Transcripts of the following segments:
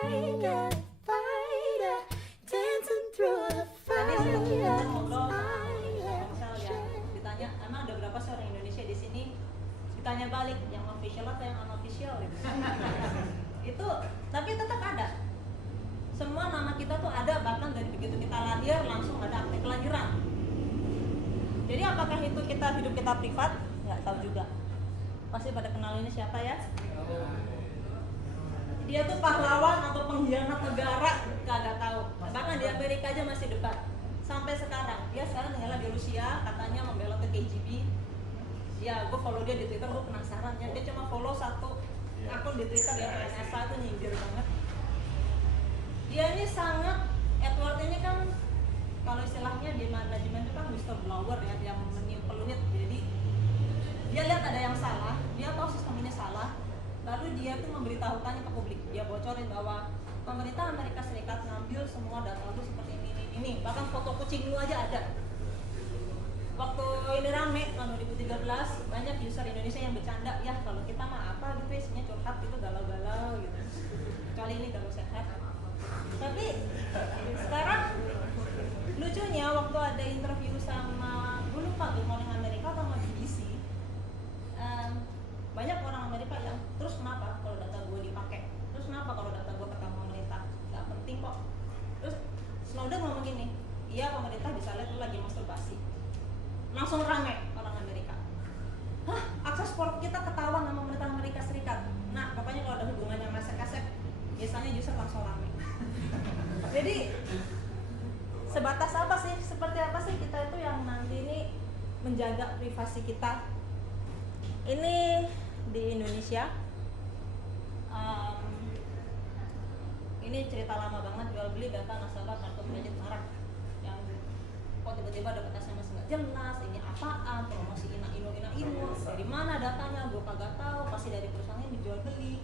fighter, fighter, dancing through the Tadi sebelum kita ngobrol sama fire. Michelle ya, ditanya emang ada berapa sih orang Indonesia di sini? Ditanya balik yang official atau yang unofficial gitu. Itu tapi tetap ada. Semua nama kita tuh ada, bahkan dari begitu kita lahir langsung ada akte kelahiran. Jadi apakah itu hidup kita privat? Nggak tahu juga. Pasti pada kenal ini siapa ya? Dia tuh pahlawan atau pengkhianat negara, kagak tahu. Bahkan di Amerika aja masih debat sampai sekarang. Dia sekarang tinggal di Rusia, katanya membela ke KGB. Ya, gue follow dia di Twitter, gue penasaran ya. Dia cuma follow satu akun di Twitter ya, NSA tuh nyindir banget. Dia ini sangat, Edward ini kan kalau istilahnya di manajemen itu kan Mr. Blower ya, yang menyimpul unit. Jadi dia lihat ada yang salah, dia tahu sistem ini salah, lalu dia tuh memberitahukannya ke publik. Dia bocorin bahwa pemerintah Amerika Serikat ngambil semua data lu seperti ini. Bahkan foto kucing lu aja ada. Waktu ini rame tahun 2013, banyak user Indonesia yang bercanda, ya kalau kita mah apa gitu isinya curhat gitu, galau-galau gitu. Kecuali ini galau sehat. Tapi sekarang lucunya waktu ada interview sama, gue lupa Good Morning America atau sama BBC, banyak orang Amerika yang terus kenapa kalau data gue dipakai, terus kenapa kalau data gue ketahuan pemerintah, nggak penting kok. Terus Snowden ngomong gini, iya pemerintah bisa lihat lu lagi masturbasi. Langsung rame orang Amerika, hah, akses port kita ketahuan sama pemerintah Amerika Serikat. Nah pokoknya kalau ada hubungannya sama kasep, biasanya user langsung rame. Jadi sebatas apa sih, seperti apa sih kita itu yang nanti ini menjaga privasi kita. Ini di Indonesia, ini cerita lama banget, jual beli data nasabah kartu kredit marak yang kok tiba-tiba dapat SMS nggak jelas, ini apaan, promosi ina inu, dari mana datanya, gue kagak tahu, pasti dari perusahaan yang dijual beli.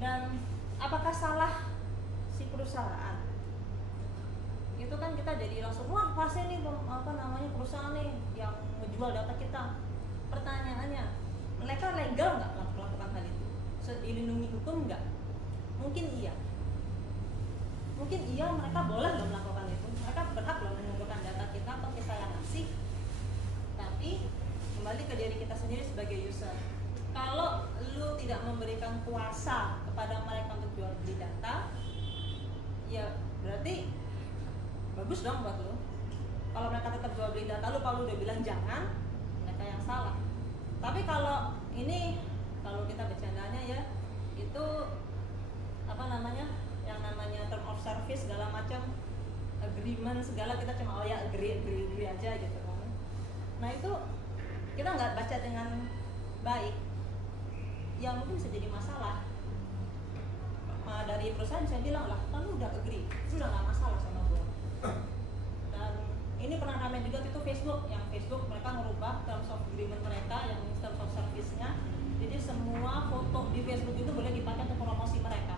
Dan apakah salah si perusahaan? Itu kan kita jadi langsung, wah pasti nih perusahaan nih yang menjual data kita. Pertanyaannya, mereka legal nggak melakukan hal itu? Dilindungi hukum nggak? Mungkin iya, mereka boleh nggak melakukan itu, mereka berhak loh mengumpulkan data kita atau kita yang ngasih. Tapi kembali ke diri kita sendiri sebagai user. Kalau lu tidak memberikan kuasa kepada mereka untuk jual beli data, ya berarti bagus dong buat lu. Kalau mereka tetap jual beli data lu, kalau lu udah bilang jangan, mereka yang salah. Tapi kalau ini, kalau kita bercandanya ya, itu yang namanya term of service segala macam, agreement segala, kita cuma oh ya agree aja gitu kan. Nah itu kita nggak baca dengan baik, yang mungkin bisa jadi masalah. Dari perusahaan saya bilang lah, kan lu udah agree, lu udah nggak masalah sama gue. Dan ini pernah ramai juga itu Facebook mereka merubah terms of agreement mereka, yang terms of service-nya. Jadi semua foto di Facebook itu boleh dipakai untuk promosi mereka.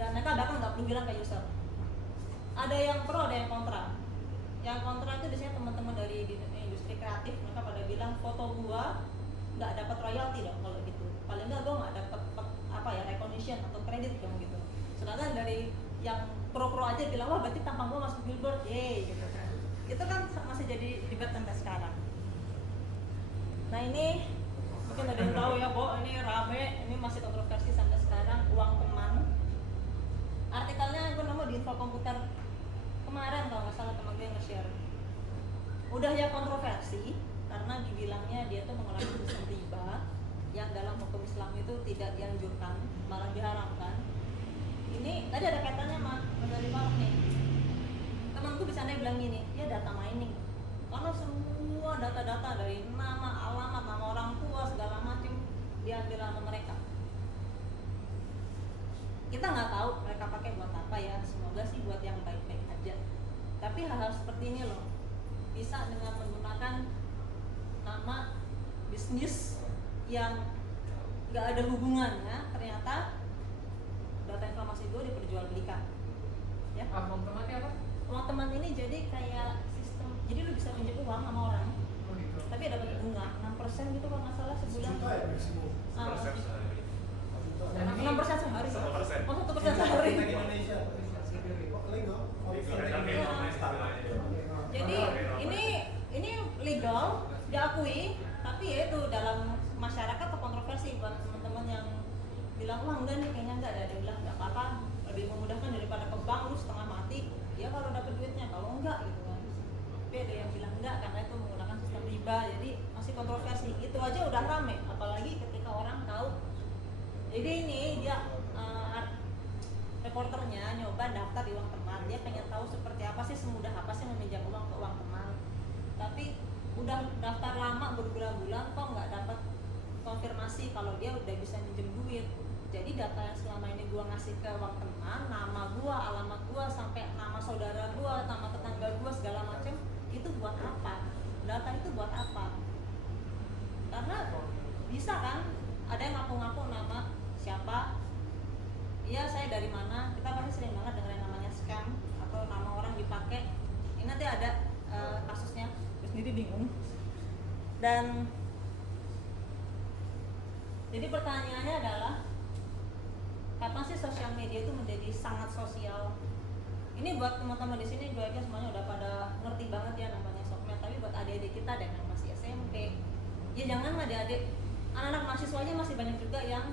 Dan mereka bahkan nggak perlu bilang ke user. Ada yang pro, ada yang kontra. Yang kontra itu biasanya teman-teman dari industri kreatif, mereka pada bilang foto gua nggak dapat royalti dong kalau gitu. Paling nggak gua nggak dapat recognition atau kredit dong gitu. Sedangkan dari yang pro aja bilang wah berarti tampang gua masuk billboard, gitu kan. Itu kan masih jadi debat sampai sekarang. Nah ini mungkin ada yang tahu ya, ini rame, ini masih kontroversi sampai sekarang, uang teman. Artikelnya gue nemu di Info Komputer kemarin kalau nggak salah, teman gue yang nge-share. Udah ya kontroversi karena dibilangnya dia tuh mengulangi sistem riba yang dalam hukum Islam itu tidak dianjurkan, malah diharamkan. Ini tadi ada kaitannya sama dari Pak nih. Temanku bisa bilang gini, ya data mining. Karena semua data-data dari nama, alamat, nama orang tua segala macam diambil sama mereka. Kita nggak tahu mereka pakai buat apa ya, semoga sih buat yang baik-baik aja. Tapi hal-hal seperti ini loh, bisa dengan menggunakan nama bisnis yang nggak ada hubungannya, ternyata data informasi gue diperjualbelikan. Ya. Uang temannya apa? Uang teman ini jadi kayak sistem, jadi lu bisa pinjam uang sama orang, tapi ada bunga 6% gitu kalau nggak salah sebulan. 1 juta ya maksimum. 1% sehari. 6% sehari. 1%. Oh 1% bilang wah enggak nih kayaknya enggak, ada yang bilang enggak apa-apa, lebih memudahkan daripada ke bank lu setengah mati ya kalau dapat duitnya, kalau enggak gitu kan. Tapi ada yang bilang enggak karena itu menggunakan sistem riba, jadi masih kontroversi. Itu aja udah rame, apalagi ketika orang tahu. Jadi ini dia reporternya nyoba daftar di uang teman, dia pengen tahu seperti apa sih, semudah apa sih meminjam uang ke uang teman. Tapi udah daftar lama berbulan-bulan kok nggak dapat konfirmasi kalau dia udah bisa minjem duit. Jadi data yang selama ini gua ngasih ke uang teman, nama gua, alamat gua, sampai nama saudara gua, nama tetangga gua segala macam, itu buat apa? Data itu buat apa? Karena bisa kan ada yang ngaku-ngaku nama siapa, iya saya dari mana, kita pasti sering banget dengar yang namanya scam atau nama orang dipakai. Ini nanti ada kasusnya, terus sendiri bingung. Dan jadi pertanyaannya adalah kapan sih sosial media itu menjadi sangat sosial? Ini buat teman-teman di sini gue yakin semuanya udah pada ngerti banget ya namanya sosmed, tapi buat adik-adik kita dan yang masih SMP, ya jangan adik-adik, anak-anak mahasiswa aja masih banyak juga yang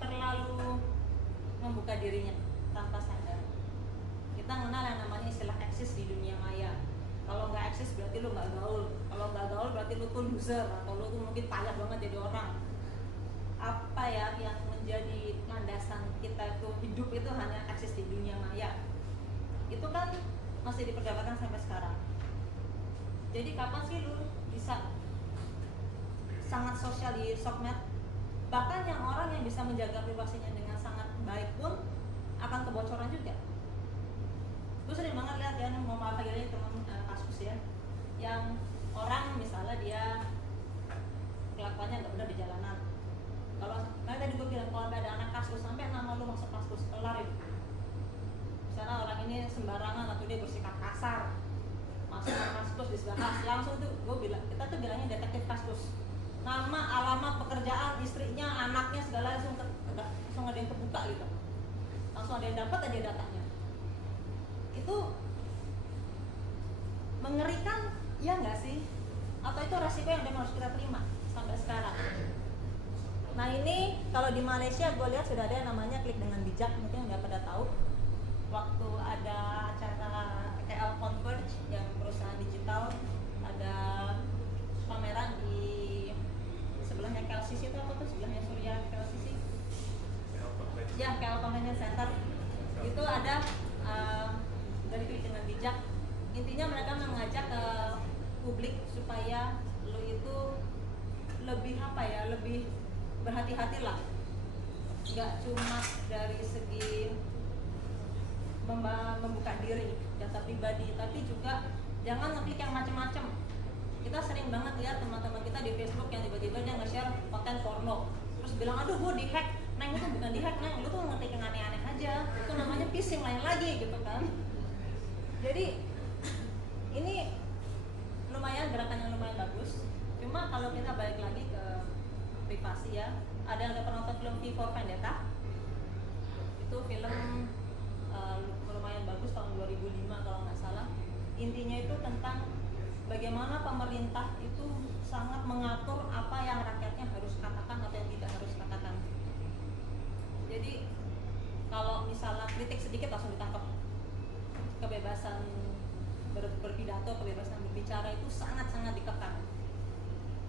terlalu membuka dirinya tanpa sadar. Kita mengenal yang namanya istilah eksis di dunia maya. Kalau nggak eksis berarti lu nggak gaul. Kalau nggak gaul berarti lu tuh loser atau lu tuh mungkin payah banget jadi orang. Apa ya yang menjadi landasan kita itu hidup itu hanya eksis di dunia maya? Itu kan masih diperdebatkan sampai sekarang. Jadi kapan sih lu bisa sangat sosial di sosmed? Bahkan yang orang yang bisa menjaga privasinya dengan sangat baik pun akan kebocoran juga. Gue sering banget lihat ya, mau maaf aja teman kasus ya, yang orang misalnya dia kelakuannya nggak benar di jalanan. Kalau tadi gue bilang kalau ada anak kasus sampai nama lu masuk kasus kelar itu. Misalnya orang ini sembarangan atau dia bersikap kasar, masuk kasus dibahas langsung tuh gue bilang, kita tuh bilangnya detektif kasus. Nama, alamat, pekerjaan, istrinya, anaknya segala langsung ada yang terbuka gitu. Langsung ada yang dapat aja datanya. Itu mengerikan ya nggak sih? Atau itu resiko yang harus kita terima sampai sekarang? Nah ini kalau di Malaysia gue lihat sudah ada yang namanya klik dengan bijak, mungkin udah pada tahu. Waktu ada acara KL Converge yang perusahaan digital, ada pameran di sebelahnya KLCC itu apa tuh, sebelahnya Surya KLCC ya, KL Convention Center itu ada dari klik dengan bijak. Intinya mereka mengajak ke publik supaya lo itu lebih apa ya, lebih berhati-hati lah, nggak cuma dari segi membuka diri data pribadi, tapi juga jangan ngeklik yang macam-macam. Kita sering banget lihat teman-teman kita di Facebook yang tiba-tiba dia nge-share konten porno, terus bilang aduh gue di-hack. Neng, itu bukan di-hack, Neng, lu tuh ngetik yang aneh-aneh aja, itu namanya phishing lain lagi gitu kan. Jadi ini lumayan gerakan yang lumayan bagus. Cuma kalau kita balik lagi ke privasi ya, ada yang udah pernah nonton film V for Vendetta? Itu film lumayan bagus tahun 2005 kalau nggak salah. Intinya itu tentang bagaimana pemerintah itu sangat mengatur apa yang rakyatnya harus katakan atau yang tidak harus katakan. Jadi kalau misalnya kritik sedikit langsung ditangkap. Kebebasan berpidato, kebebasan berbicara itu sangat-sangat dikekang.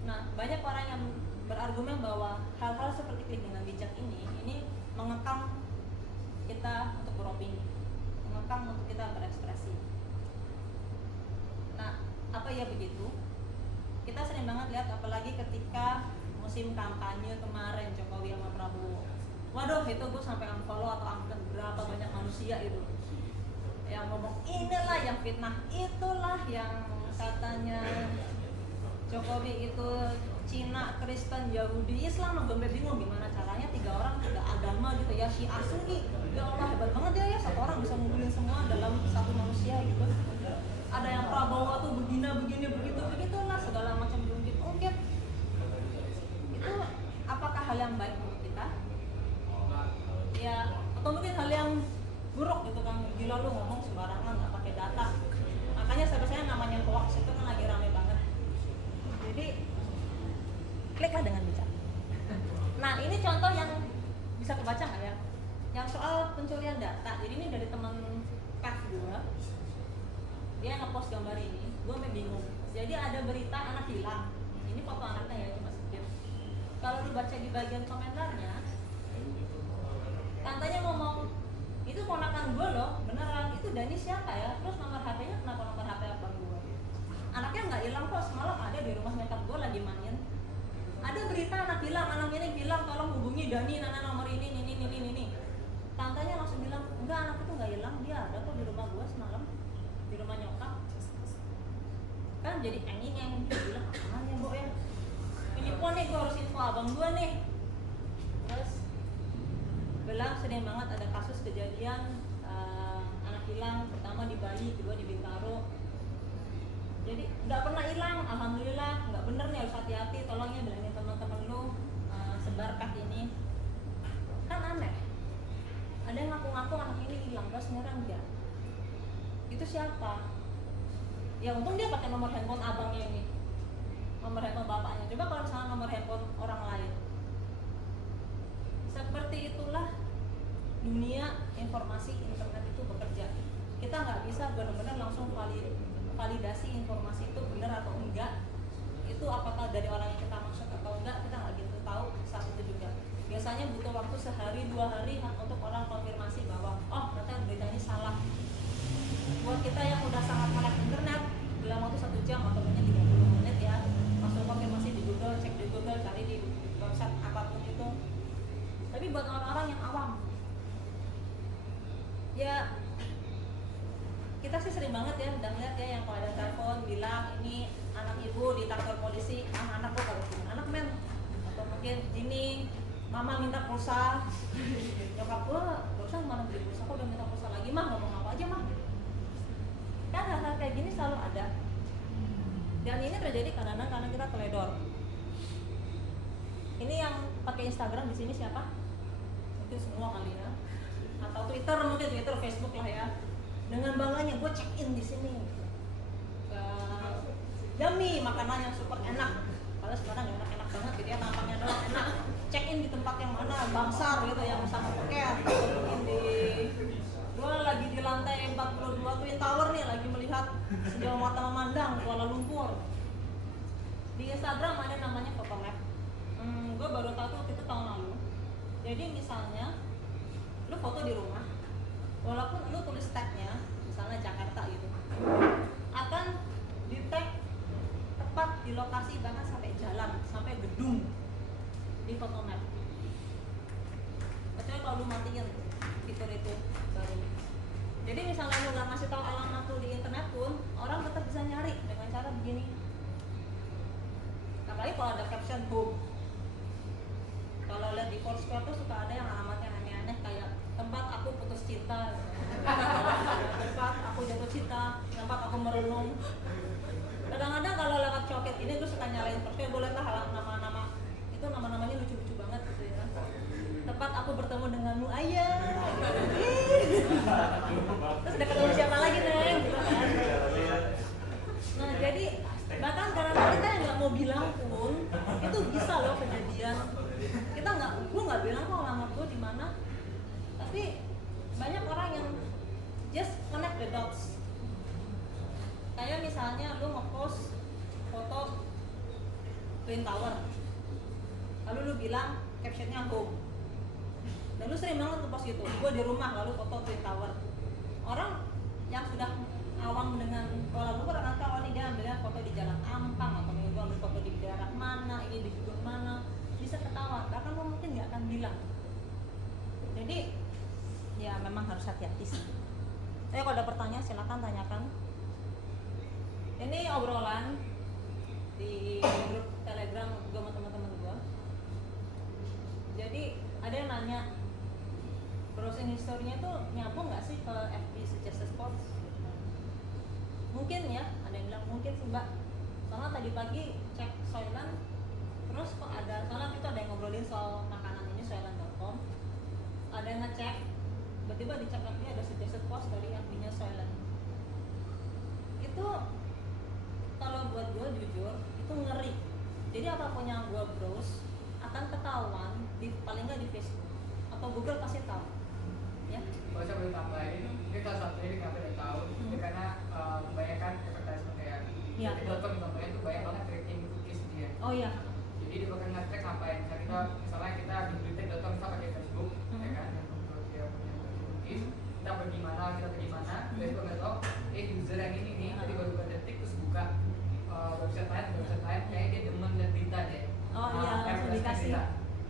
Nah, banyak orang yang berargumen bahwa hal-hal seperti klik dengan bijak ini mengekang kita untuk beropini, mengekang untuk kita berekspresi. Nah, apa ya begitu? Kita sering banget lihat apalagi ketika musim kampanye kemarin Jokowi sama Prabowo. Waduh, itu gue sampai unfollow atau unfriend berapa banyak manusia itu yang ngomong inilah yang fitnah, itulah yang katanya Jokowi itu Cina, Kristen, Yahudi, Islam. Gue bingung gimana caranya 3 orang 3 agama gitu ya, Syiah Sunni. Ya Allah, hebat banget dia ya, satu orang bisa ngumpulin semua dalam satu manusia gitu. Ada yang Prabowo tuh begini begitulah segala macam diungkit. Itu apakah hal yang baik untuk kita? Ya, atau mungkin hal yang buruk gitu kan, gila lu ngomong sembarangan nggak pakai data. Makanya sebenarnya namanya hoax itu kan lagi rame banget. Jadi kliklah dengan bijak. Nah ini contoh yang bisa kebaca nggak ya? Yang soal pencurian data. Jadi ini dari teman PEV gue, dia ngepost gambar ini, gue sampai bingung. Jadi ada berita anak hilang, ini foto anaknya ya, cuma sedikit. Kalau dibaca di bagian komentarnya, katanya ngomong itu ponakan gue loh, beneran itu Dani siapa ya? Terus nomor HP-nya kenapa nomor HP abang gue? Anaknya nggak hilang kok, semalam ada di rumah nyokap gue lagi main. Ada berita anak hilang, anak ini bilang tolong hubungi Dani, nana nomor ini. Tantanya langsung bilang enggak, anak itu nggak hilang, dia ada kok di rumah gue semalam, di rumah nyokap. Kan jadi enging dia bilang apaan ya Bo ya? Ini pun nih gue harus info abang gue nih. Terus bilang sering banget ada kasus kejadian anak hilang, pertama di Bali, kedua di Bintaro. Jadi nggak pernah hilang, alhamdulillah. Nggak bener nih, harus hati-hati, tolong ya bilangin teman-teman lu sebar kah ini. Kan aneh, ada yang ngaku-ngaku anak ini hilang, terus sekarang enggak. Itu siapa? Ya untung dia pakai nomor handphone abangnya ini, nomor handphone bapaknya. Coba kalau misalnya nomor handphone orang lain. Seperti itulah dunia informasi internet itu bekerja. Kita nggak bisa benar-benar langsung validasi informasi itu benar atau enggak. Itu apakah dari orang yang kita maksud atau enggak, kita nggak gitu tahu saat itu juga. Biasanya butuh waktu sehari 2 hari untuk orang konfirmasi bahwa oh ternyata berita ini salah. Buat kita yang udah sangat melek internet, dalam waktu 1 jam atau mungkin 30 menit ya, langsung konfirmasi di Google, cek di Google, cari di website apapun itu. Tapi buat orang-orang yang awam, ya kita sih sering banget ya udah ngeliat ya yang kalau ada telepon bilang ini anak ibu ditangkap polisi, anak kok kalau punya anak men, atau mungkin ini mama minta pulsa, nyokap gua gak usah mana beli pulsa, kok udah minta pulsa lagi mah, ngomong apa aja mah. Kan hal-hal kayak gini selalu ada, dan ini terjadi kadang-kadang karena kita teledor. Ini yang pakai Instagram di sini siapa? Mungkin semua kali ya, atau Twitter, mungkin Twitter, Facebook lah ya. Dengan bangganya gue check in di sini, yummy, makanan yang super enak. Kalau sekarang nggak enak banget gitu ya, tampaknya doang enak. Check in di tempat yang mana, Bangsar gitu yang sama Phuket. Gue lagi di lantai 42 Twin Tower nih, lagi melihat sejauh mata memandang Kuala Lumpur. Di Instagram ada namanya Photo Map. Gue baru tahu tuh itu tahun lalu. Jadi misalnya lu foto di rumah, walaupun lu tulis tagnya misalnya Jakarta gitu, akan di tag tepat di lokasi, bahkan sampai jalan, sampai gedung di Photo Map. Kecuali kalau lu matiin fitur itu baru. Jadi misalnya lu nggak ngasih tahu alamat lu di internet pun, orang tetap bisa nyari dengan cara begini. Apalagi kalau ada caption home. Kalau lihat di Foursquare tuh suka ada yang alamatnya aneh-aneh kayak tempat aku putus cinta, tempat aku jatuh cinta, tempat aku merenung. Kadang-kadang kalau lewat coket ini gue suka nyalain Foursquare, boleh lah nama-nama itu, nama-namanya lucu-lucu banget gitu ya. Tempat aku bertemu denganmu ayah. Terus udah ketemu siapa lagi neng gitu kan. Nah jadi bahkan karena kita yang nggak mau bilang pun itu bisa loh kejadian. Gue nggak bilang kok alamat gue di mana, tapi banyak orang yang just connect the dots. Kayak misalnya lu ngepost foto Twin Tower, lalu lu bilang captionnya home, dan lu sering banget ngepost gitu, gue di rumah lalu foto Twin Tower. Orang yang sudah awam dengan Kuala Lumpur akan tahu nih dia ambilnya foto di Jalan Ampang, atau gue ambil foto di daerah mana, ini di gedung mana, bisa ketahuan karena lu mungkin nggak akan bilang. Jadi ya memang harus hati-hati sih. Kalau ada pertanyaan silakan tanyakan. Ini obrolan di grup Telegram gue sama teman-teman gue. Jadi ada yang nanya browsing historinya tuh nyambung nggak sih ke FB Suggested Spots? Mungkin ya, ada yang bilang mungkin sih mbak. Soalnya tadi pagi cek Soilan, terus kok ada, soalnya itu ada yang ngobrolin soal makanan ini Soilan.com. Ada yang ngecek, tiba-tiba dicek FB ada Suggested Post dari FB-nya Soilan. Itu kalau buat gue jujur itu ngeri. Jadi apapun yang gue browse akan ketahuan di, paling nggak di Facebook atau Google pasti tahu. Ya. Kalau saya boleh tambahin, ini salah satunya ini kenapa udah tahu, itu karena kebanyakan advertisement kayak Iya. detik.com contohnya itu banyak banget tracking cookies dia. Oh iya. Jadi dia bakal nge-track ngapain. Misalnya kita di detik.com kita pakai Facebook, ya kan, yang untuk dia punya cookies. Kita pergi mana, Facebook nggak tahu, user yang ini nih, jadi baru buka detik terus buka website lain, kayak dia demen dan berita deh. Oh iya, langsung dikasih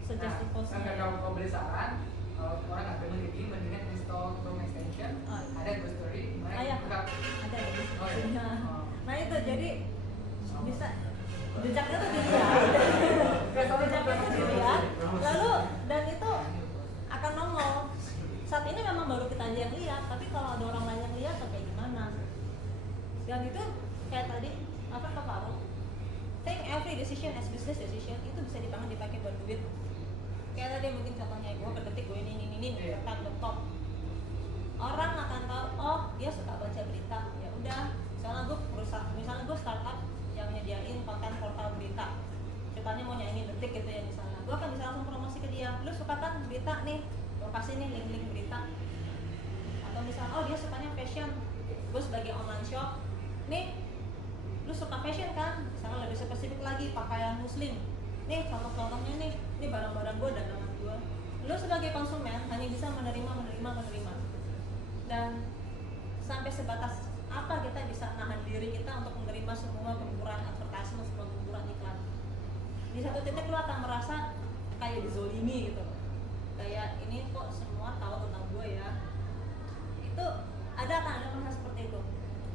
suggestive post. Nah, kalau beli saran, kalau orang nggak demen kayak gini, mendingan install Chrome extension. Ada Ghost Story, dimana Iya. buka. Ada ya. Oh, iya. Nah itu jadi bisa jejaknya tuh dilihat. Jejaknya tuh dilihat. Lalu dan itu akan nongol. Saat ini memang baru kita aja yang lihat, tapi kalau ada orang lain yang lihat, kayak gimana? Dan itu kayak tadi apa Pak Farouk? Think every decision as business decision itu bisa dipakai buat duit. Kayak tadi mungkin contohnya gue ke detik gue ini rekam laptop. Orang akan tahu, oh dia suka baca berita. Ya udah, misalnya gue startup yang nyediain konten portal berita. Ceritanya mau nyanyi detik gitu ya misalnya. Gue akan bisa langsung promosi ke dia. Lu suka kan berita nih? Gue kasih nih link-link berita. Atau misalnya, oh dia sukanya fashion. Gue sebagai online shop, nih lu suka fashion kan? Misalnya lebih spesifik lagi pakaian muslim. Nih contoh-contohnya nih, ini barang-barang gue dan dagangan gue. Lu sebagai konsumen hanya bisa menerima. Dan sampai sebatas apa kita bisa nahan diri kita untuk menerima semua gempuran advertisement, semua gempuran iklan. Di satu titik lu akan merasa kayak dizolimi gitu. Kayak ini kok semua tahu tentang gue ya. Itu ada masa seperti itu.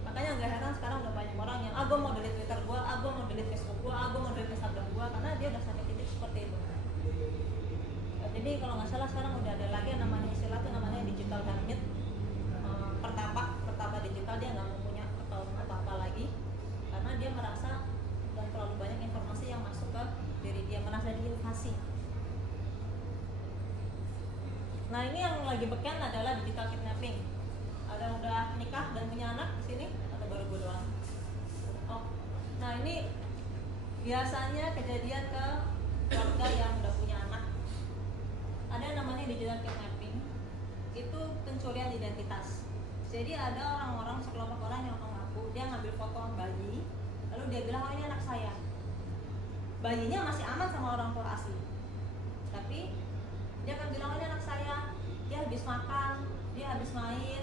Makanya gak heran sekarang udah banyak orang yang gue mau delete Twitter gue, gue mau delete Facebook gue, gue mau delete Instagram gue, karena dia udah sampai titik seperti itu. Ya, jadi kalau nggak salah sekarang udah ada lagi yang namanya istilah tuh namanya digital hermit. Pertapa digital, dia nggak mau punya account apa-apa lagi karena dia merasa dan terlalu banyak informasi yang masuk ke diri dia, merasa diinvasi. Nah ini yang lagi beken adalah digital kidnapping. Ada yang udah nikah dan punya anak di sini atau baru gue doang? Oh, nah ini biasanya kejadian ke keluarga yang udah punya anak. Ada yang namanya digital kidnapping, itu pencurian identitas. Jadi ada orang-orang, sekelompok orang yang mengaku dia ngambil foto bayi, lalu dia bilang oh ini anak saya. Bayinya masih aman sama orang tua asli, tapi dia akan bilang oh ini anak saya. Dia habis makan, dia habis main.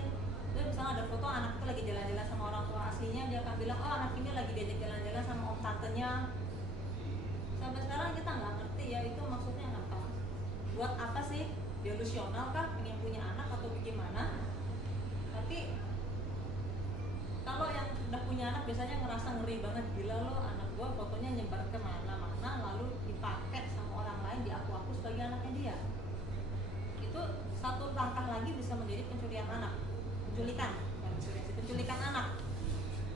Dia misalnya ada foto anak itu lagi jalan-jalan sama orang tua aslinya, dia akan bilang oh anak ini lagi diajak jalan-jalan sama om tantenya. Sampai sekarang kita nggak ngerti ya itu maksudnya apa. Buat apa sih? Delusional kah? Pengen punya anak atau bagaimana? Tapi kalau yang udah punya anak biasanya ngerasa ngeri banget, gila lo anak gua fotonya nyebar kemana-mana lalu dipakai sama orang lain, diaku-aku sebagai anaknya dia. Itu satu langkah lagi bisa menjadi pencurian anak, penculikan anak.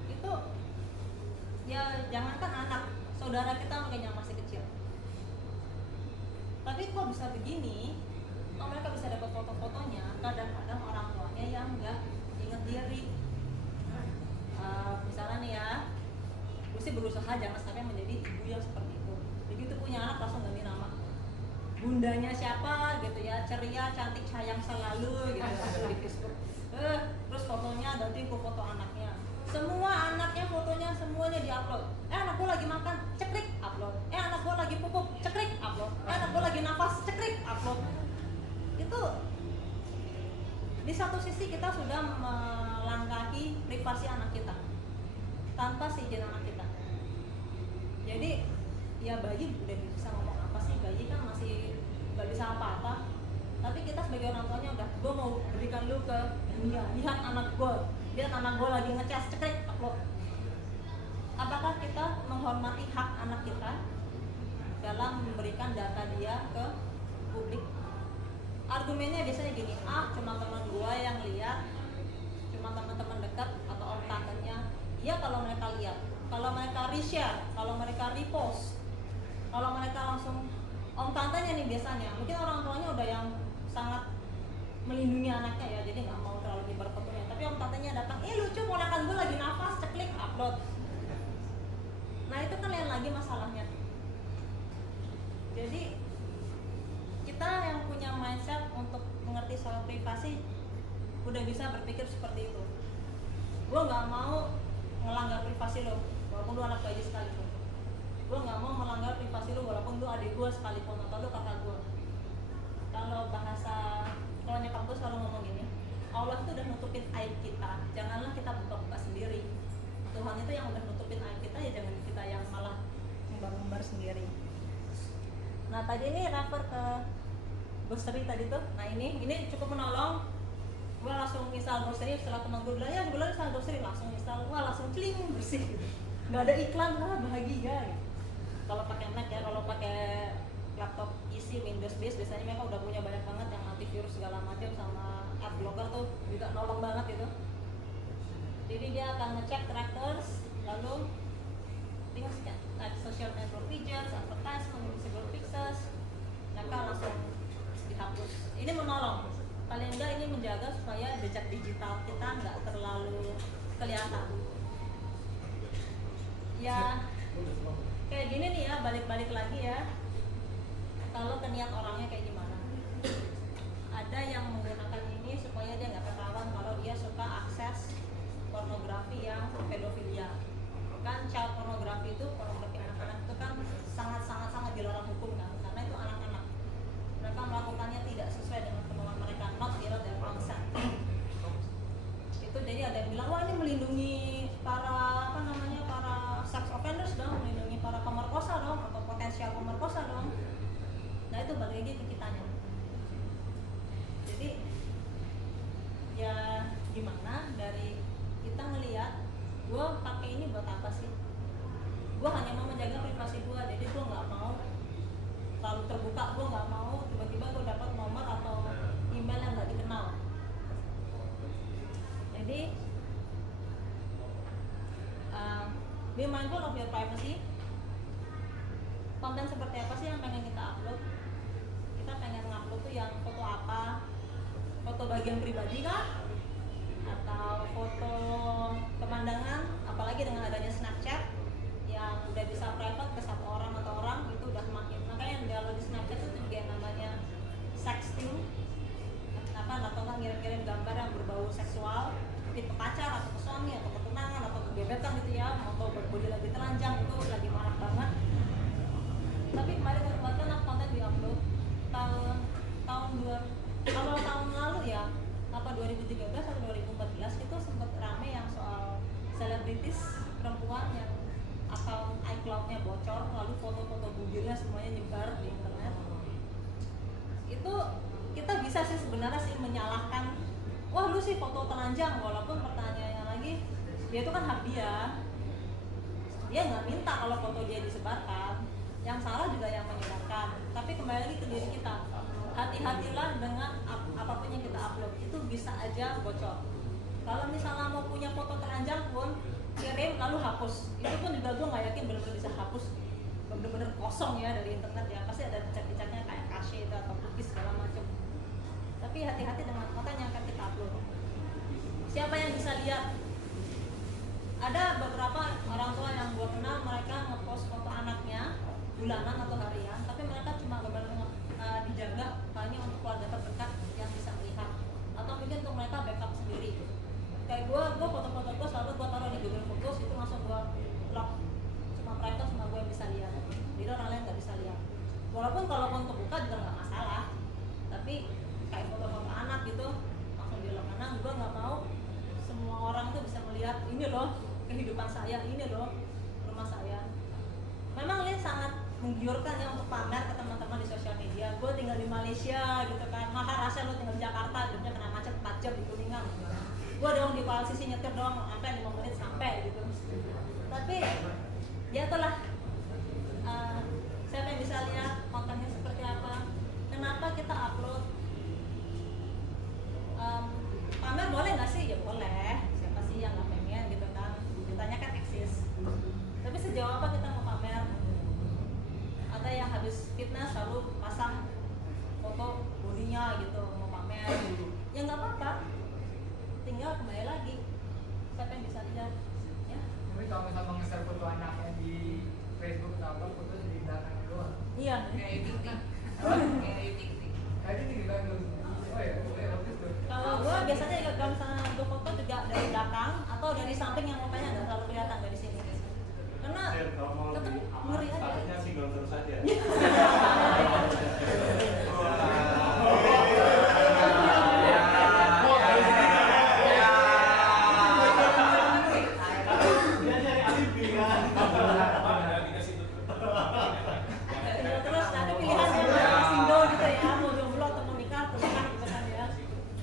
Itu ya jangankan anak, saudara kita mungkin yang masih kecil. Tapi kok bisa begini? Kok mereka bisa dapat foto-fotonya? Kadang-kadang orang tuanya yang nggak ingat diri. Misalnya nih ya, gue sih berusaha jangan sampai menjadi ibu yang seperti itu. Begitu punya anak langsung ganti nama. Bundanya siapa gitu ya, ceria, cantik, sayang selalu gitu di Facebook. Terus fotonya ganti ke foto anaknya. Semua anaknya fotonya semuanya diupload. Anak gue lagi makan, cekrik, upload. Anak gue lagi pupuk, cekrik, upload. Anak gue lagi nafas, cekrik, upload. Itu di satu sisi kita sudah melangkahi privasi anak kita tanpa seizin anak kita. Jadi ya bayi udah bisa ngomong apa sih, bayi kan masih nggak bisa apa-apa. Tapi kita sebagai orang tuanya udah, gue mau berikan lu ke dunia, lihat anak gue lagi ngecas, cekrik, upload. Apakah kita menghormati hak anak kita dalam memberikan data dia ke publik? Argumennya biasanya gini, cuma teman gue yang lihat, cuma teman-teman dekat atau om tantenya. Ya kalau mereka lihat, kalau mereka reshare, kalau mereka repost, kalau mereka langsung om tantenya nih biasanya, mungkin orang tuanya udah yang sangat melindungi anaknya ya, jadi nggak mau terlalu nyebar fotonya. Tapi om tantenya datang, lucu ponakan gue lagi nafas, ceklik, upload. Nah itu kan lain lagi masalahnya. Jadi kita yang punya mindset untuk udah bisa berpikir seperti itu. Gue nggak mau melanggar privasi lo, walaupun lu anak bayi sekalipun. Gue nggak mau melanggar privasi lo, walaupun lu adik gue sekalipun atau lu kakak gue. Kalau nyokap gue selalu ngomong gini, Allah itu udah nutupin aib kita, janganlah kita buka-buka sendiri. Tuhan itu yang udah nutupin aib kita, ya jangan kita yang malah ngumbar-ngumbar sendiri. Nah tadi ini refer ke grocery tadi tuh. Nah ini cukup menolong. Gue langsung install grocery setelah teman gue bilang, ya gue install grocery, langsung install, wah langsung celing bersih gitu. Nggak ada iklan, lah bahagia gitu. Kalau pakai Mac ya, kalau pakai laptop isi Windows base biasanya mereka udah punya banyak banget yang antivirus segala macam sama adblocker tuh juga nolong banget itu. Jadi dia akan ngecek characters, lalu things like social network features, advertisement, invisible fixes, mereka langsung dihapus. Ini menolong, paling enggak ini menjaga supaya jejak digital kita nggak terlalu kelihatan. Ya kayak gini nih ya, balik-balik lagi ya. Kalau ke niat orangnya kayak gimana? Ada yang menggunakan ini supaya dia nggak ketahuan kalau dia suka akses pornografi yang pedofilia. Kan child pornografi itu, pornografi anak-anak itu kan sangat dilarang hukum kan, karena itu anak-anak. Mereka melakukannya tidak sesuai dengan kemauan mereka, not below their consent. Itu jadi ada yang bilang, wah ini melindungi para para sex offenders dong, melindungi para pemerkosa dong, atau potensial pemerkosa dong. Nah itu balik lagi ke kitanya. Jadi ya gimana dari kita ngelihat, gue pakai ini buat apa sih? Gue hanya mau menjaga privasi gue, jadi gue nggak mau terlalu terbuka. Gue nggak mau tiba-tiba gue dapat nomor atau email yang nggak dikenal. Jadi be mindful of your privacy. Konten seperti apa sih yang pengen kita upload? Kita pengen ngupload tuh yang foto apa? Foto bagian pribadi kah? Atau foto pemandangan? Apalagi dengan adanya Snapchat yang udah bisa private ke satu orang atau orang, itu udah makin. Makanya kalau di Snapchat itu juga yang namanya sexting, atau nggak ngirim-ngirim gambar yang berbau seksual, mungkin ke pacar atau ke suami atau ke tunangan atau ke gebetan gitu ya, atau berbody lagi telanjang, itu lagi marak banget. Tapi kemarin waktu konten diupload tahun lalu ya, 2013 atau 2014 itu sempat rame yang soal selebritis perempuan yang akun iCloud-nya bocor, lalu foto-foto bugilnya semuanya nyebar di internet. Itu kita bisa sih sebenarnya sih menyalahkan, wah lu sih foto telanjang, walaupun pertanyaannya lagi, dia itu kan hak dia nggak minta kalau foto dia disebarkan, yang salah juga yang menyebarkan. Tapi kembali lagi ke diri kita, hati-hatilah dengan apapun yang kita upload, itu bisa aja bocor. Kalau misalnya mau punya foto telanjang pun kirim lalu hapus, itu pun juga gue nggak yakin benar-benar bisa hapus, benar-benar kosong ya dari internet ya, pasti ada chat-chatnya kayak cache itu atau cookies segala macam. Tapi hati-hati dengan konten yang akan kita upload. Siapa yang bisa lihat? Ada beberapa orang tua yang gue kenal, mereka ngepost foto anaknya bulanan atau harian, tapi mereka cuma benar-benar dijaga hanya untuk keluarga terdekat yang bisa melihat, atau mungkin untuk mereka backup sendiri. Kayak gue foto-foto gue selalu gue taruh di Google Photos, itu langsung gue lock, cuma private, cuma gue yang bisa lihat, jadi orang lain nggak bisa lihat. Walaupun kalaupun kebuka juga nggak masalah, tapi kayak foto-foto anak gitu langsung di lock, karena gue nggak mau semua orang tuh bisa melihat ini loh kehidupan saya, ini loh rumah saya. Memang ini sangat menggiurkan ya untuk pamer ke teman-teman di sosial media. Gue tinggal di Malaysia gitu kan, rasa lo tinggal di Jakarta, hidupnya kena macet 4 jam di Kuningan. Gue doang di Palsisi nyetir doang sampai 5 menit sampai gitu. Tapi ya itulah, siapa yang bisa lihat kontennya seperti apa. Kenapa kita upload? Pamer boleh nggak sih? Ya boleh. Siapa sih yang nggak pengen gitu kan? Ditanya kan eksis. Tapi sejauh apa kita mau pamer? Ada yang habis fitness lalu pasang foto bodinya gitu, mau pamer. Ya nggak apa-apa. Tinggal kembali lagi, siapa yang bisa lihat? Ya. Tapi kalau misalnya nge-share foto anaknya di Facebook atau apa, foto di belakangnya doang. Iya. Kayak editing. Kayak editing. Kayak editing di belakang. Oh ya, bagus tuh. Kalau gue biasanya juga kalau misalnya gue foto juga dari belakang atau dari samping yang mukanya nggak terlalu kelihatan dari sini. Karena Kalau mau tetap lebih aman, ngeri aja. takutnya single terus aja. Terus ada pilihan yang single gitu ya, mau jomblo atau mau nikah pilihan gitu kan ya.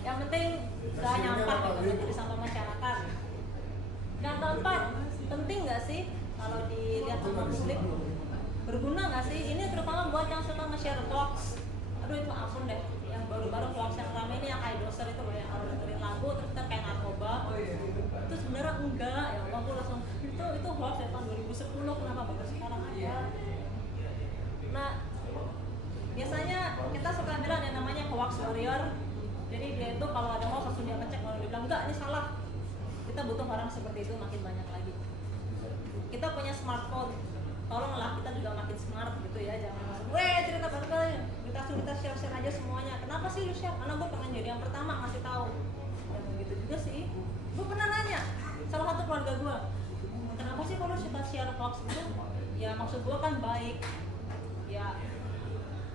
Yang penting udah nyampak gitu jadi sama masyarakat. Dan keempat, penting nggak sih kalau dilihat sama publik, berguna nggak sih? Ini terutama buat yang suka nge-share vlogs. Aduh itu ampun deh, yang baru-baru vlogs yang rame ini yang idoser itu loh, yang harus dengerin lagu terus kayak narkoba. Itu sebenarnya enggak, ya Allah aku langsung itu vlogs dari tahun 2010, kenapa baru sekarang aja? Nah, biasanya kita suka bilang yang namanya hoax warrior. Jadi dia itu kalau ada hoax langsung dia ngecek, kalau dia bilang enggak ini salah. Kita butuh orang seperti itu makin banyak lagi. Kita punya smartphone, tolonglah kita juga makin smart gitu ya, jangan cerita bareng kita share aja semuanya. Kenapa sih lu share? Karena gue pengen jadi yang pertama ngasih tahu. Ya begitu juga sih. Gue pernah nanya salah satu keluarga gue, kenapa sih kalau suka share hoax gitu? Ya maksud gue kan baik. Ya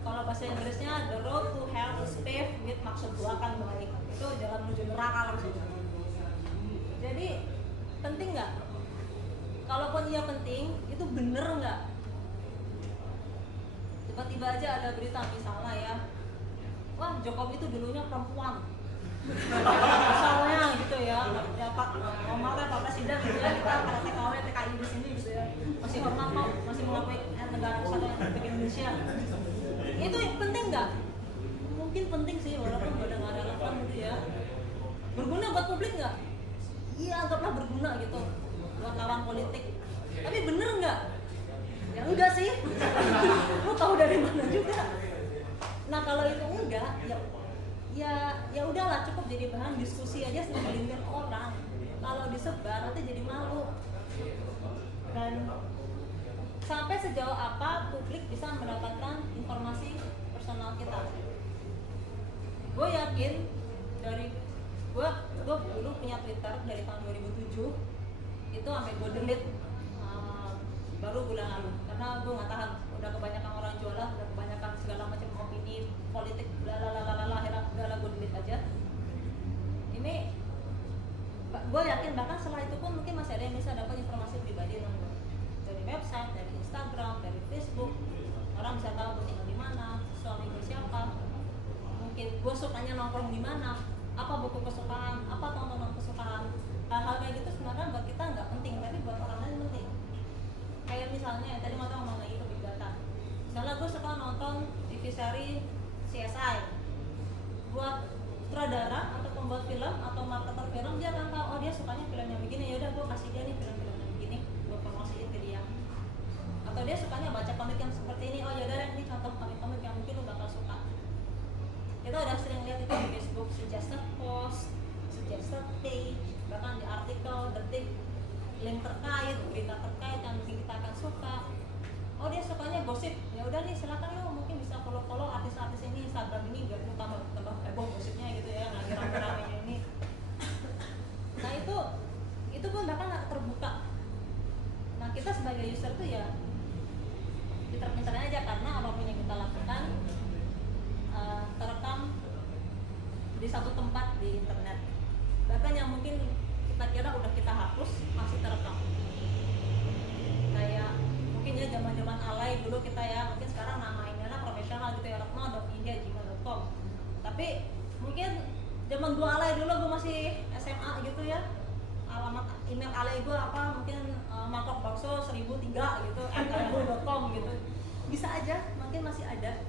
kalau bahasa Inggrisnya the road to hell is paved with, maksud gue kan baik. Itu jalan menuju neraka langsung. Jadi penting nggak? Kalaupun iya penting, itu bener nggak? Tiba-tiba aja ada berita misalnya ya, wah Jokowi itu dulunya perempuan, misalnya gitu ya, Pak kemarin Pak Presiden gitu ya, kita pada TKW TKI di sini gitu ya, masih hormat kok, masih mengakui negara kesatuan Republik Indonesia. Itu penting nggak? Mungkin penting sih, walaupun udah nggak relevan gitu ya. Berguna buat publik nggak? Iya, anggaplah berguna gitu buat lawan politik. Tapi bener nggak? Ya enggak sih. Lu tahu dari mana juga? Nah kalau itu enggak, ya udahlah, cukup jadi bahan diskusi aja segelintir orang. Kalau disebar nanti jadi malu. Dan sampai sejauh apa publik bisa mendapatkan informasi personal kita? Gue yakin dari gue dulu punya Twitter dari tahun 2007 itu sampai gue delete baru bulan lalu karena gue nggak tahan, udah kebanyakan orang jualan, udah kebanyakan segala macam opini politik, akhirnya udahlah gue delete aja. Ini gue yakin bahkan setelah itu pun mungkin masih ada yang bisa dapat informasi pribadi dari website, dari Instagram, dari Facebook. Orang bisa tahu gue tinggal di mana, suami gue siapa, mungkin gue sukanya nongkrong di mana, apa buku kesukaan, apa tontonan kesukaan. Hal-hal kayak gitu sebenarnya buat kita nggak penting, tapi buat orang lain penting. Kayak misalnya tadi Mata ngomong lagi ke Big Data. Misalnya gue suka nonton TV seri CSI. Buat sutradara atau pembuat film atau marketer film, dia akan tahu oh dia sukanya film yang begini, ya udah gue kasih dia nih film-film yang begini, gue promosiin ke dia. Atau dia sukanya baca komik yang seperti ini, oh ya udah ini contoh komik-komik yang mungkin lo bakal suka. Kita udah sering lihat itu di Facebook, suggested post, suggested page, bahkan di artikel, detik, link terkait, berita terkait yang mungkin kita akan suka. Oh dia sukanya gosip, ya udah nih silakan lo mungkin bisa follow artis-artis ini, Instagram ini biar lo tambah heboh gosipnya gitu ya, lagi rame-ramenya ini. Nah itu pun bahkan nggak terbuka. Nah kita sebagai user tuh ya pinter-pinter aja, karena apapun yang kita lakukan terekam di satu tempat di internet. Bahkan yang mungkin kita kira udah kita hapus masih terekam. Kayak mungkin ya zaman-zaman alay dulu kita ya, mungkin sekarang nama emailnya profesional gitu ya, retno.india@gmail.com. Tapi mungkin zaman gua alay dulu, gua masih SMA gitu ya, alamat email alay gua apa, mungkin mangkokbakso 1003 gitu @yahoo.com gitu. Bisa aja, mungkin masih ada.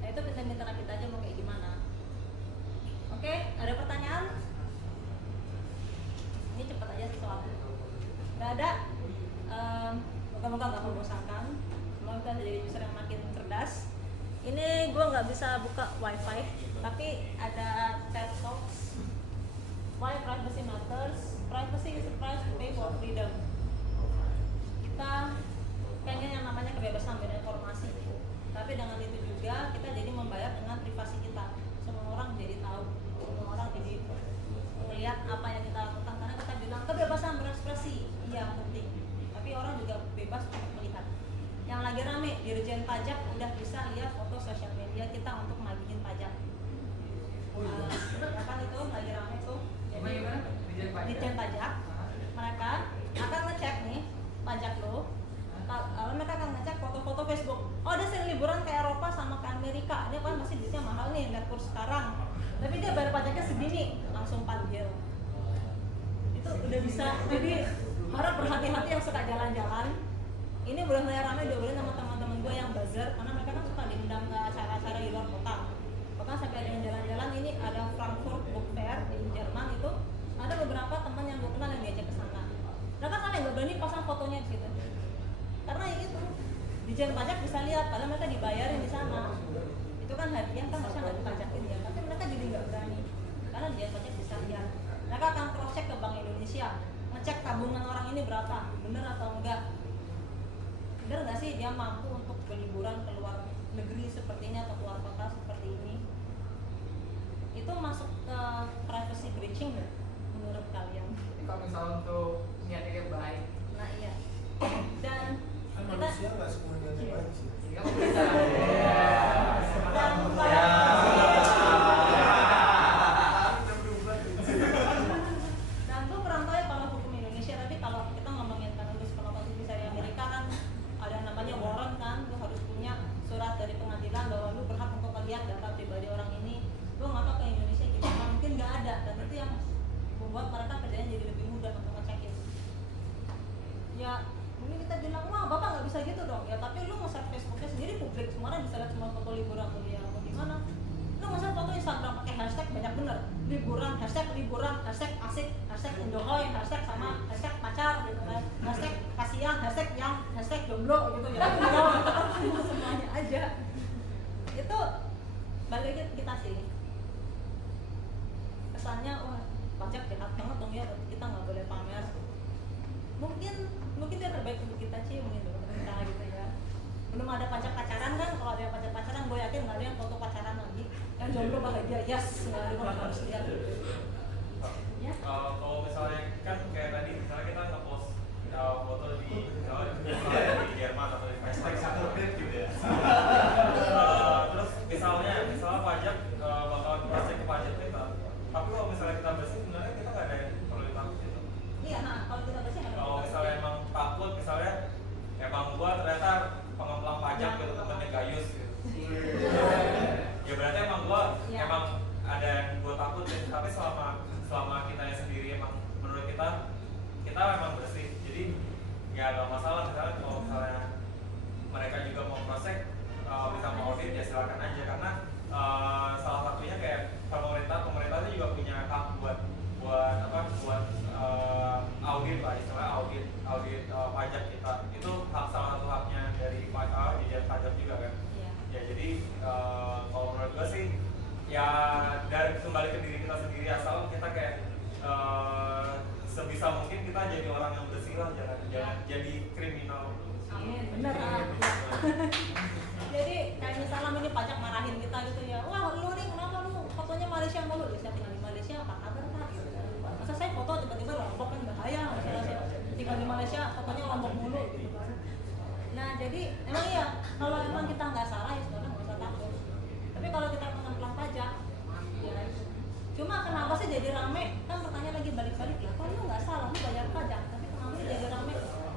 Nah itu pinter-pinter kita aja mau kayak gimana. Oke, ada pertanyaan? Ini cepet aja sih soalnya. Gak ada. Moga-moga gak membosankan. Semoga kita jadi user yang makin cerdas. Ini gue nggak bisa buka wifi, tapi ada TED Talks. Why privacy matters? Privacy is the price to pay for freedom. Kita pengen yang namanya kebebasan berinformasi, tapi dengan itu juga kita jadi membayar dengan privasi kita. Semua orang jadi tahu, semua orang jadi sosial media kita untuk nagihin pajak. Ya kan itu lagi rame tuh. Jadi Dijen Pajak mereka akan ngecek nih pajak lo. Mereka akan ngecek foto-foto Facebook. Oh, dia sering liburan ke Eropa sama ke Amerika. Dia kan masih duitnya mahal nih, lihat kurs sekarang. Tapi dia bayar pajaknya segini, langsung panggil. Itu udah bisa. Jadi harap berhati-hati yang suka jalan-jalan. Ini udah mulai ramai diobrolin sama teman-teman gue yang buzzer, karena mereka kan suka diundang ke acara-acara di luar kota. Bahkan sampai ada yang jalan-jalan, ini ada Frankfurt Book Fair di Jerman itu, ada beberapa teman yang gue kenal yang diajak ke sana. Mereka kan nggak berani pasang fotonya di situ, karena ya itu Dijen Pajak bisa lihat, padahal mereka dibayarin di sana. Itu kan hadiah kan harusnya nggak dipajakin ya, tapi mereka jadi nggak berani, karena Dijen Pajak bisa lihat. Mereka akan cross check ke Bank Indonesia, ngecek tabungan orang ini berapa, bener atau enggak. Bener nggak sih dia mampu untuk berliburan ke luar negeri seperti ini atau keluar kota seperti ini? Itu masuk ke privacy breaching nggak menurut kalian? Kalau misalnya untuk niatnya baik, Nah iya. Dan Kan kita manusia nggak semuanya baik sih. ya kamu bisa. Dan gue kurang tahu ya kalau hukum Indonesia, tapi kalau kita ngomongin kan penonton TV seri Amerika kan ada yang namanya warrant kan, lu harus punya surat dari pengadilan bahwa lu berhak untuk melihat data pribadi orang ini. Gue nggak tahu ke Indonesia gitu, mungkin nggak ada, dan itu yang membuat mereka kerjanya jadi lebih mudah untuk ngecekin. Ya mungkin kita bilang, wah bapak nggak bisa gitu dong, ya tapi lu nge-share Facebooknya sendiri publik, semua orang bisa lihat semua foto liburan lu ya, mau gimana? Lu nge-share foto Instagram pakai hashtag banyak bener, liburan, hashtag asik, hashtag Indohoy, hashtag sama hashtag pacar gitu kan, hashtag kasihan, hashtag yang, hashtag jomblo gitu ya, semuanya aja. Itu balik lagi ke kita sih, kesannya wah pajak jahat banget dong ya, kita nggak boleh pamer. Mungkin dia terbaik untuk kita sih, mungkin untuk kita gitu ya. Belum ada pajak pacaran kan, kalau ada yang pajak pacaran gue yakin nggak ada yang foto pacaran lagi. Yang jomblo bahagia, yes, nggak ada yang harus lihat. Ya? Kalau misalnya kan kayak tadi misalnya kita ngepost foto di misalnya di Jerman atau di Facebook gitu ya. Terus misalnya pajak bakal cross-check ke pajak kita. Tapi kalau misalnya kita bersih, sebenarnya kita nggak ada yang perlu ditakut gitu. Iya, nah kalau kita bersih nggak ada Kalau yang misalnya emang takut, misalnya emang gua ternyata pengemplang pajak gitu, temennya gayus gitu. Ya berarti emang gua emang ada yang gua takutin, tapi selama kitanya sendiri emang menurut kita emang bersih, jadi nggak ada masalah. Misalnya kalau misalnya mereka juga mau cross-check, bisa mau audit ya silakan aja, karena salah satunya kayak pemerintah itu juga punya hak buat audit lah, istilah audit pajak kita, itu salah satu haknya dari Dijen Pajak juga kan. Ya jadi kalau menurut gue sih ya dari kembali ke diri kita sendiri, asal kita kayak sebisa mungkin kita jadi orang yang bersih lah, jangan jadi kriminal. Amin, bener. Jadi kayak misalnya ini pajak marahin kita gitu ya, wah lu nih kenapa lu fotonya Malaysia mulu, ya saya tinggal di Malaysia, apa kabar pak gitu. Masa saya foto tiba-tiba Lombok kan bahaya, misalnya saya tinggal di Malaysia fotonya Lombok mulu gitu kan. Nah jadi emang iya, kalau emang kita nggak salah ya sekarang nggak usah takut. Tapi kalau kita pengemplang pajak, ya cuma kenapa sih jadi rame? Kan pertanyaan lagi balik-balik ya, kalau lu nggak salah lu bayar pajak, tapi kenapa sih jadi rame?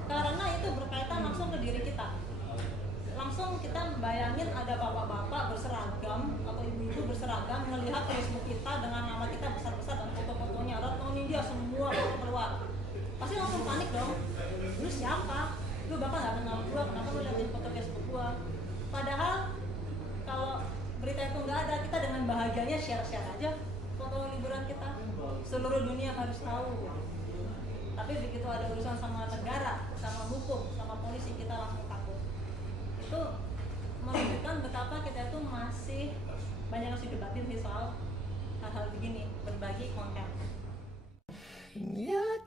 Karena itu berkaitan langsung ke diri kita. Langsung kita bayangin ada bapak-bapak berseragam atau ibu-ibu berseragam melihat Facebook kita dengan nama kita besar-besar dan foto-fotonya, Retno Nindya semua foto keluar, pasti langsung panik dong. Lu siapa? Lu bakal nggak kenal gua, kenapa lu liatin foto Facebook gua? Padahal kalau berita itu nggak ada, kita dengan bahagianya share-share aja foto liburan kita, seluruh dunia harus tahu. Tapi begitu ada urusan sama negara, sama hukum, sama polisi, kita langsung takut. Itu menunjukkan betapa kita itu masih banyak harus didebatin sih soal hal-hal begini, berbagi konten. You're